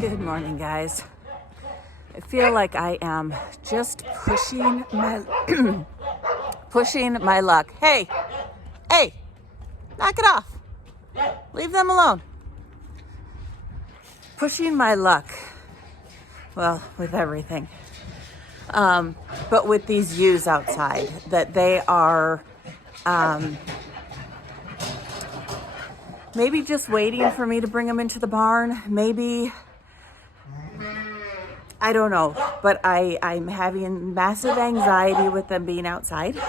Good morning, guys. I feel like I am just pushing my pushing my luck. Hey, knock it off. Leave them alone. Pushing my luck. Well, with everything. But with these ewes outside, that they are maybe just waiting for me to bring them into the barn. Maybe, I don't know, but I'm having massive anxiety with them being outside.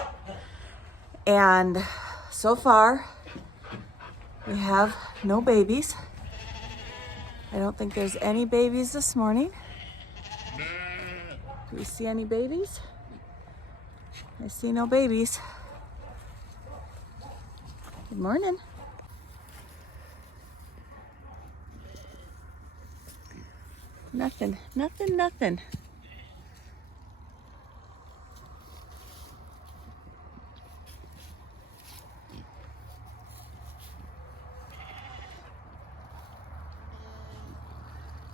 And so far, we have no babies. I don't think there's any babies this morning. Do we see any babies? I see no babies. Good morning. Nothing.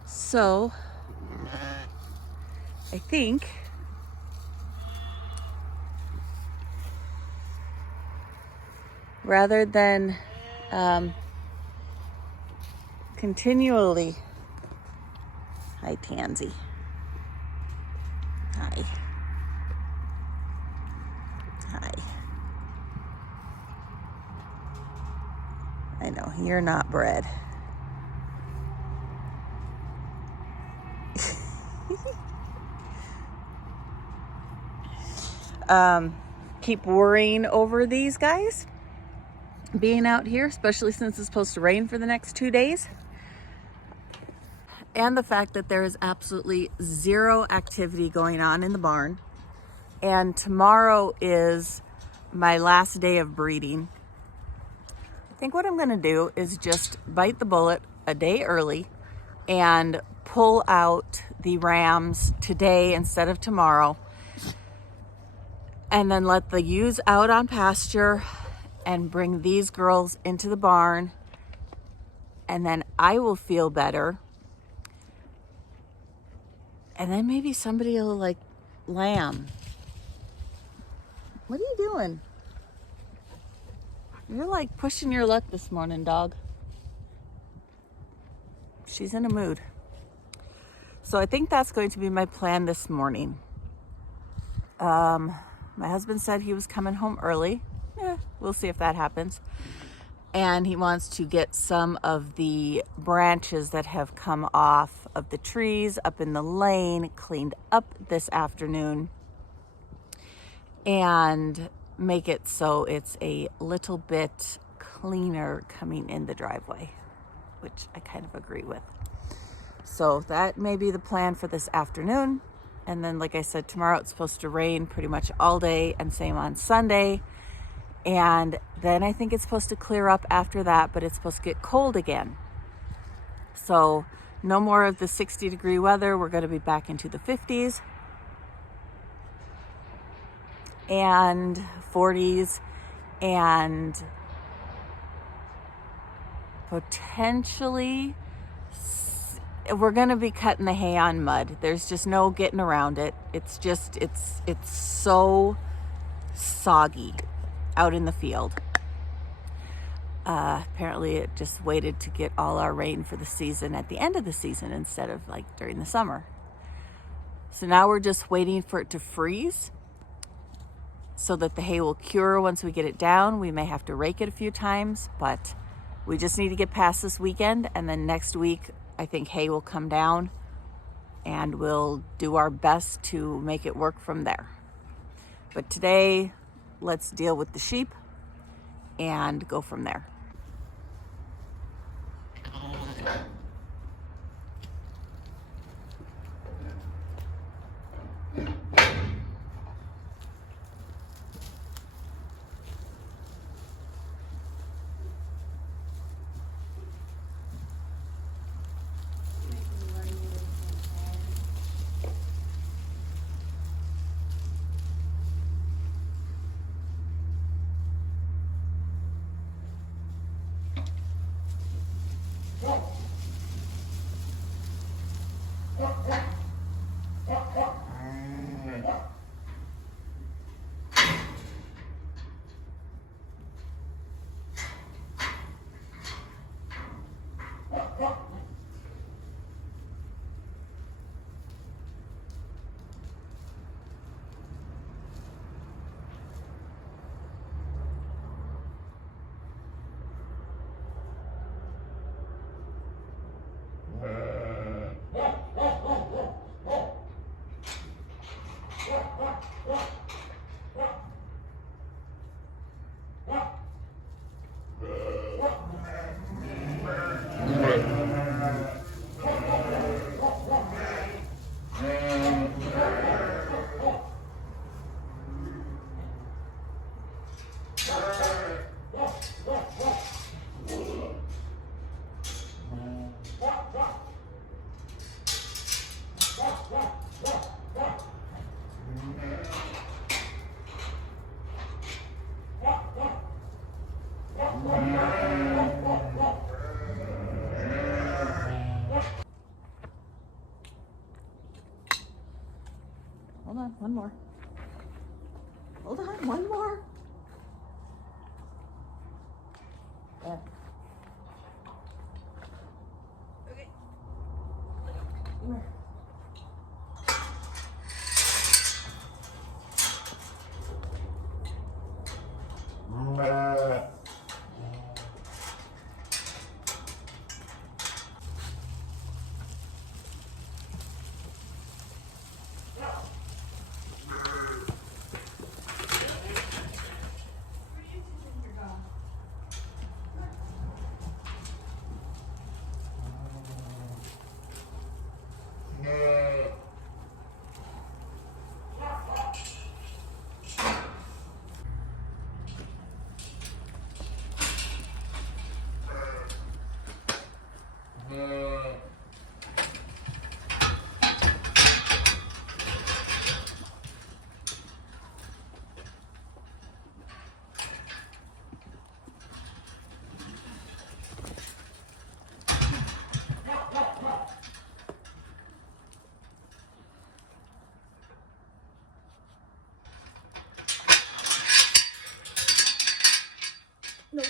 So, I think rather than continually, hi Tansy, hi, I know, you're not bred. Keep worrying over these guys being out here, especially since it's supposed to rain for the next 2 days. And the fact that there is absolutely zero activity going on in the barn. And tomorrow is my last day of breeding. I think what I'm going to do is just bite the bullet a day early and pull out the rams today instead of tomorrow. And then let the ewes out on pasture and bring these girls into the barn. And then I will feel better. And then maybe somebody will like lamb. What are you doing? You're like pushing your luck this morning, dog. She's in a mood. So I think that's going to be my plan this morning. My husband said he was coming home early. We'll see if that happens. And he wants to get some of the branches that have come off of the trees up in the lane cleaned up this afternoon and make it so it's a little bit cleaner coming in the driveway, which I kind of agree with. So that may be the plan for this afternoon. And then, like I said, tomorrow it's supposed to rain pretty much all day, and same on Sunday. And then I think it's supposed to clear up after that, but it's supposed to get cold again. So no more of the 60-degree weather. We're going to be back into the 50s and 40s, and potentially we're going to be cutting the hay on mud. There's just no getting around it. It's just, it's so soggy out in the field. Apparently it just waited to get all our rain for the season at the end of the season instead of like during the summer. So now we're just waiting for it to freeze so that the hay will cure once we get it down. We may have to rake it a few times, but we just need to get past this weekend, and then next week I think hay will come down and we'll do our best to make it work from there. But today, let's deal with the sheep and go from there. on, one more. Hold on, one more. There. Okay. Come here. Nope.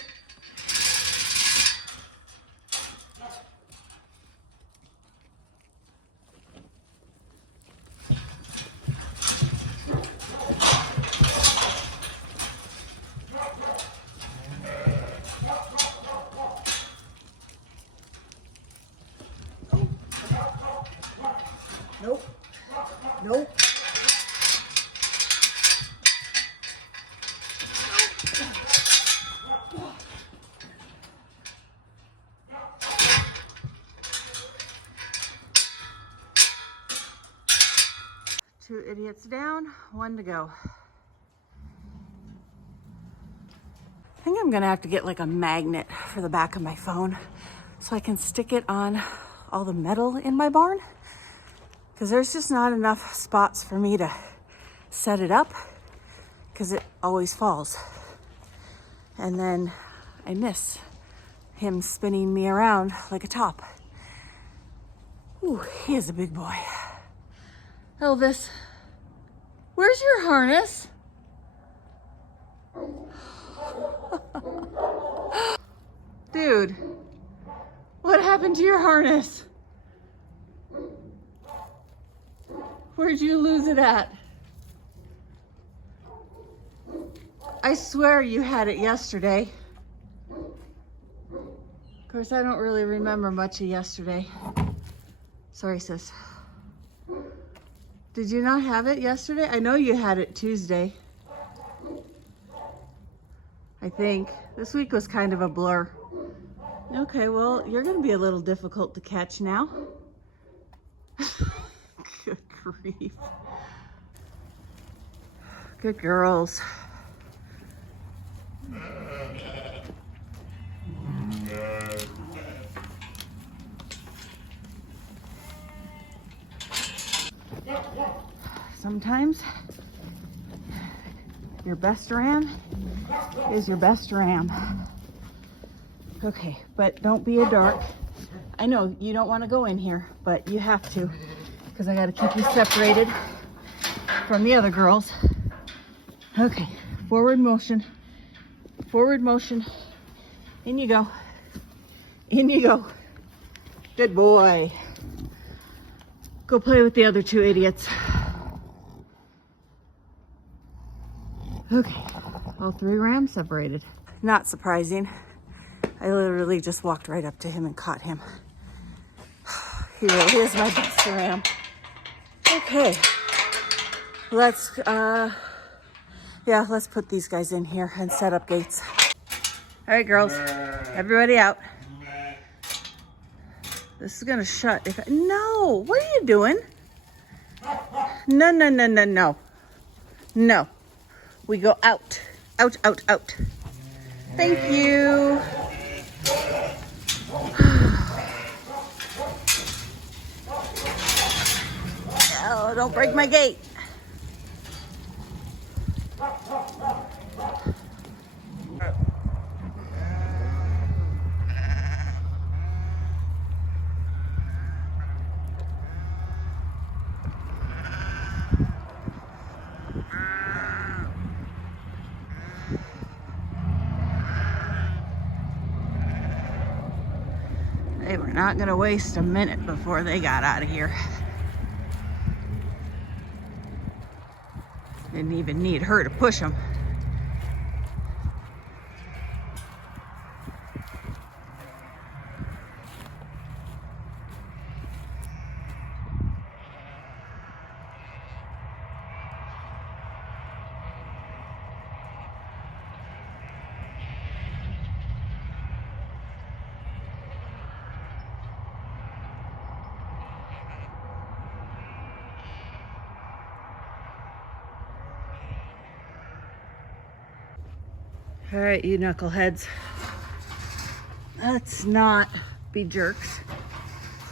Nope. Nope. Two idiots down, one to go. I think I'm gonna have to get like a magnet for the back of my phone so I can stick it on all the metal in my barn, because there's just not enough spots for me to set it up because it always falls. And then I miss him spinning me around like a top. Ooh, he is a big boy. Elvis, where's your harness? Dude, what happened to your harness? Where'd you lose it at? I swear you had it yesterday. Of course, I don't really remember much of yesterday. Sorry, sis. Did you not have it yesterday? I know you had it Tuesday. I think. This week was kind of a blur. Okay, well, you're going to be a little difficult to catch now. Good grief. Good girls. Sometimes your best ram is your best ram. Okay, but don't be a dark. I know you don't want to go in here, but you have to, because I got to keep you separated from the other girls. Okay, forward motion. Forward motion. In you go. In you go. Good boy. Go play with the other two idiots. Okay, all three rams separated. Not surprising. I literally just walked right up to him and caught him. He really is my best ram. Okay, let's put these guys in here and set up gates. All right, girls, everybody out. This is gonna shut if no, what are you doing? No, no, no, no, no. No. We go out. Out, out, out. Thank you. Oh, don't break my gate. They were not gonna waste a minute before they got out of here. Didn't even need her to push them. All right, you knuckleheads. Let's not be jerks.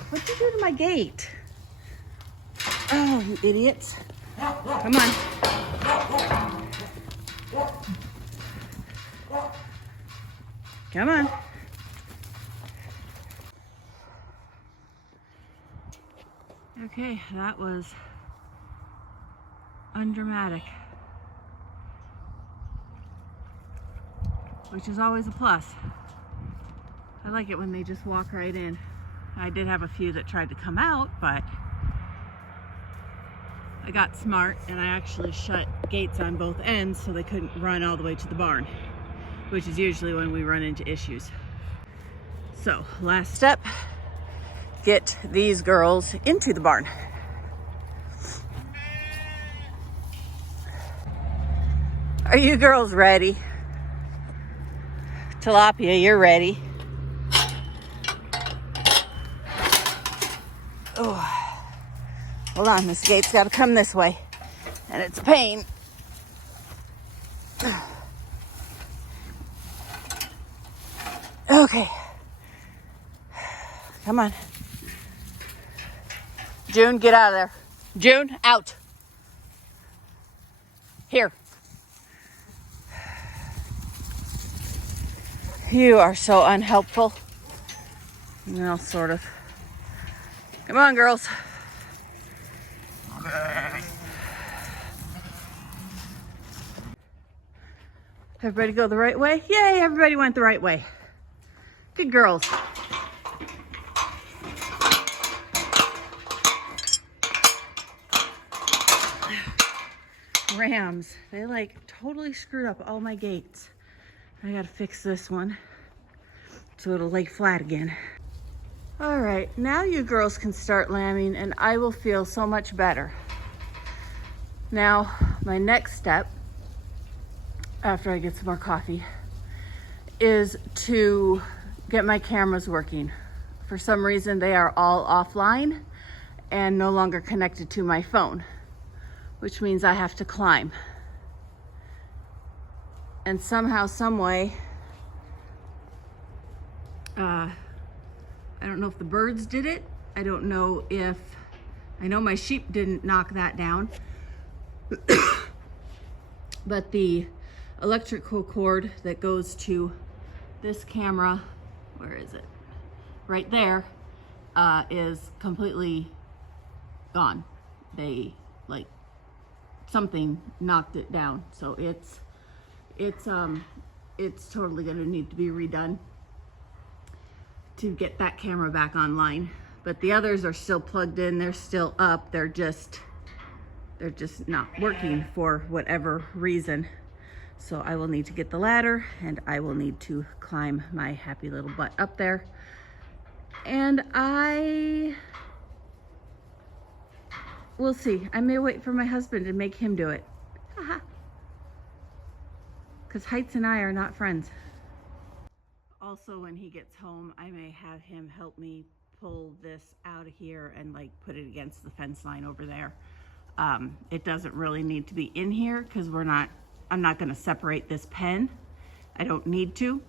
What'd you do to my gate? Oh, you idiots. Come on. Come on. Okay, that was undramatic. Which is always a plus. I like it when they just walk right in. I did have a few that tried to come out, but I got smart and I actually shut gates on both ends so they couldn't run all the way to the barn, which is usually when we run into issues. So, last step, get these girls into the barn. Are you girls ready? Tilapia, you're ready. Oh, hold on, this gate's gotta come this way. And it's a pain. Okay. Come on. June, get out of there. June, out. Here. You are so unhelpful. Well, sort of. Come on, girls. Everybody go the right way? Yay, everybody went the right way. Good girls. Rams. They like totally screwed up all my gates. I gotta fix this one so it'll lay flat again. All right, now you girls can start lambing and I will feel so much better. Now, my next step, after I get some more coffee, is to get my cameras working. For some reason, they are all offline and no longer connected to my phone, which means I have to climb. And somehow, some way, I don't know if the birds did it. I don't know if, I know my sheep didn't knock that down. But the electrical cord that goes to this camera, where is it? Right there, is completely gone. They, like, something knocked it down. So it's totally gonna need to be redone to get that camera back online. But the others are still plugged in, they're still up, they're just not working for whatever reason. So I will need to get the ladder and I will need to climb my happy little butt up there. And I will see. I may wait for my husband and make him do it. Haha. Because Heights and I are not friends. Also, when he gets home, I may have him help me pull this out of here and like put it against the fence line over there. It doesn't really need to be in here because I'm not going to separate this pen. I don't need to.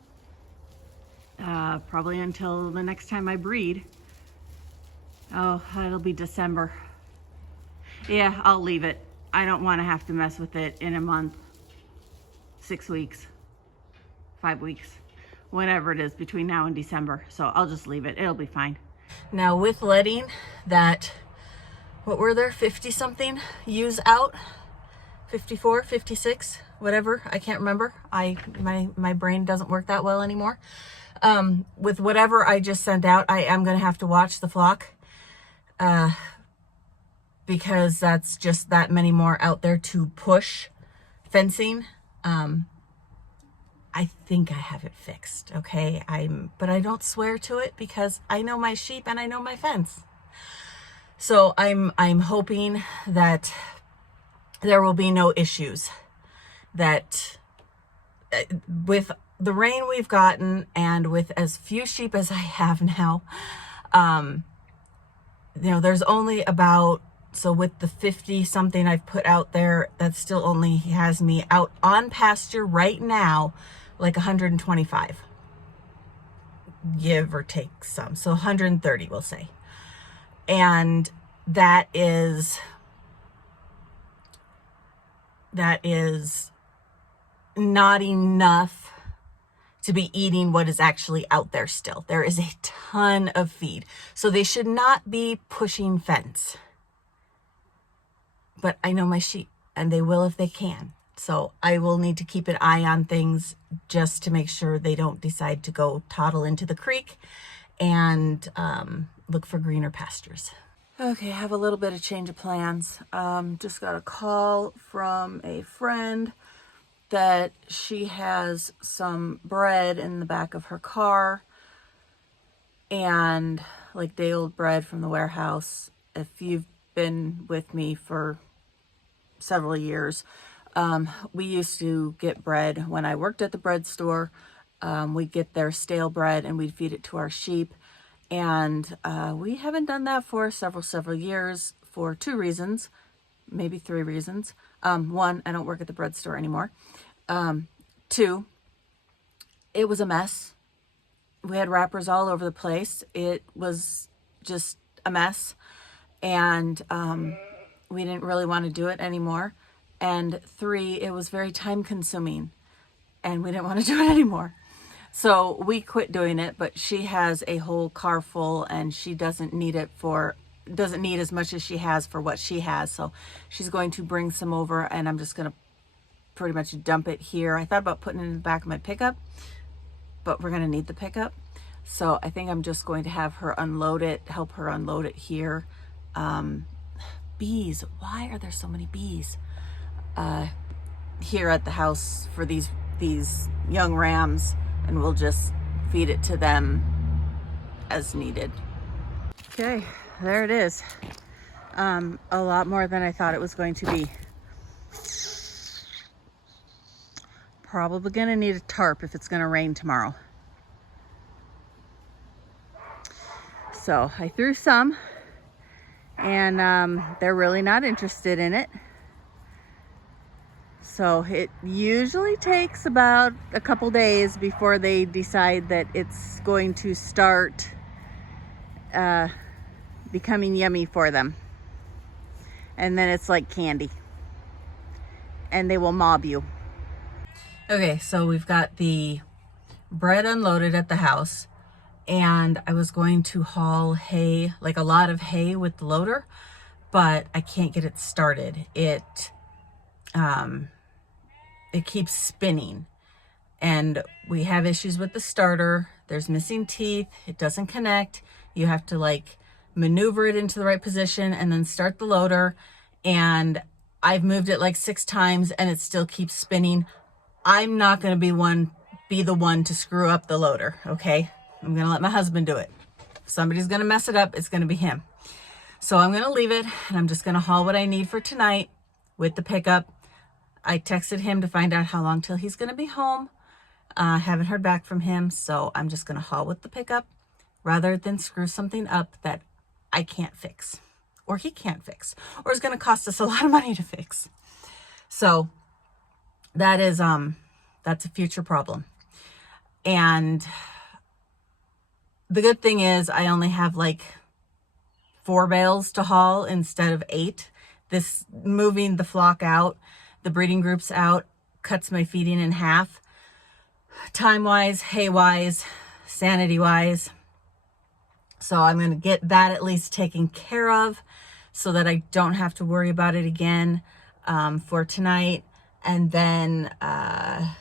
Probably until the next time I breed. Oh, it'll be December. Yeah, I'll leave it. I don't want to have to mess with it in a month, 6 weeks, 5 weeks, whenever it is between now and December. So I'll just leave it. It'll be fine. Now with letting that, what were there, 50 something ewes out, 54, 56, whatever, I can't remember. My brain doesn't work that well anymore. With whatever I just sent out, I am going to have to watch the flock, because that's just that many more out there to push fencing. I think I have it fixed, okay? But I don't swear to it because I know my sheep and I know my fence. So I'm hoping that there will be no issues, that with the rain we've gotten and with as few sheep as I have now, there's only about, so with the 50 something I've put out there, that still only has me out on pasture right now, like 125, give or take some. So 130, we'll say. And that is not enough to be eating what is actually out there still. There is a ton of feed. So they should not be pushing fence. But I know my sheep, and they will if they can. So I will need to keep an eye on things just to make sure they don't decide to go toddle into the creek and look for greener pastures. Okay, I have a little bit of change of plans. Just got a call from a friend that she has some bread in the back of her car, and like day old bread from the warehouse. If you've been with me for several years, we used to get bread when I worked at the bread store. We'd get their stale bread and we'd feed it to our sheep. And we haven't done that for several years for 2 reasons, maybe 3 reasons. 1, I don't work at the bread store anymore. 2, it was a mess. We had wrappers all over the place. It was just a mess. And we didn't really want to do it anymore. And 3, it was very time consuming and we didn't want to do it anymore. So we quit doing it, but she has a whole car full and she doesn't need as much as she has for what she has. So she's going to bring some over and I'm just going to pretty much dump it here. I thought about putting it in the back of my pickup, but we're going to need the pickup. So I think I'm just going to have her unload it, help her unload it here. Bees, why are there so many bees here at the house for these young rams, and we'll just feed it to them as needed. Okay, there it is. A lot more than I thought it was going to be. Probably gonna need a tarp if it's gonna rain tomorrow. So I threw some, and they're really not interested in it. So it usually takes about a couple days before they decide that it's going to start becoming yummy for them. And then it's like candy. And they will mob you. Okay, so we've got the bread unloaded at the house. And I was going to haul hay, like a lot of hay with the loader, but I can't get it started. It keeps spinning, and we have issues with the starter. There's missing teeth. It doesn't connect. You have to like maneuver it into the right position and then start the loader. And I've moved it like 6 times and it still keeps spinning. I'm not going to be the one to screw up the loader. Okay. I'm going to let my husband do it. If somebody's going to mess it up, it's going to be him. So I'm going to leave it, and I'm just going to haul what I need for tonight with the pickup. I texted him to find out how long till he's going to be home. Haven't heard back from him, so I'm just going to haul with the pickup rather than screw something up that I can't fix, or he can't fix, or is going to cost us a lot of money to fix. So that is that's a future problem. And the good thing is I only have like 4 bales to haul instead of 8. This moving the flock out, the breeding groups out, cuts my feeding in half, time-wise, hay-wise, sanity-wise. So I'm going to get that at least taken care of so that I don't have to worry about it again for tonight. And then, I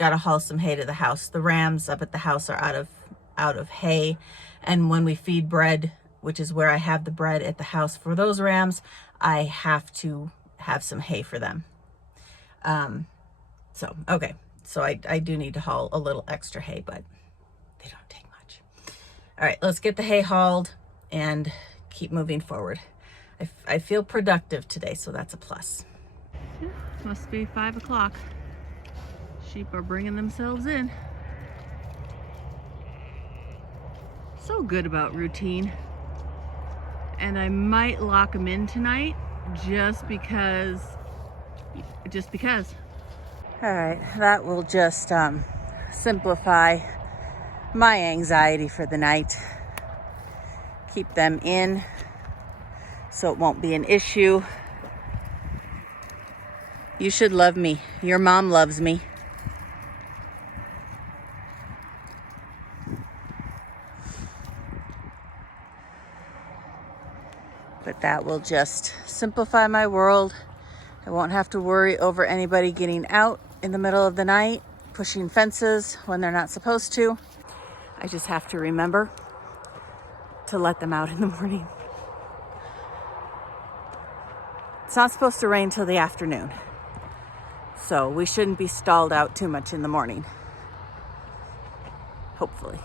got to haul some hay to the house. The rams up at the house are out of hay. And when we feed bread, which is where I have the bread at the house for those rams, I have to have some hay for them. Okay. So I do need to haul a little extra hay, but they don't take much. All right, let's get the hay hauled and keep moving forward. I feel productive today, so that's a plus. Yeah, must be 5 o'clock. Sheep are bringing themselves in. So good about routine. And I might lock them in tonight just because. All right, that will just simplify my anxiety for the night. Keep them in so it won't be an issue. You should love me. Your mom loves me. But that will just simplify my world. I won't have to worry over anybody getting out in the middle of the night, pushing fences when they're not supposed to. I just have to remember to let them out in the morning. It's not supposed to rain till the afternoon, so we shouldn't be stalled out too much in the morning, hopefully.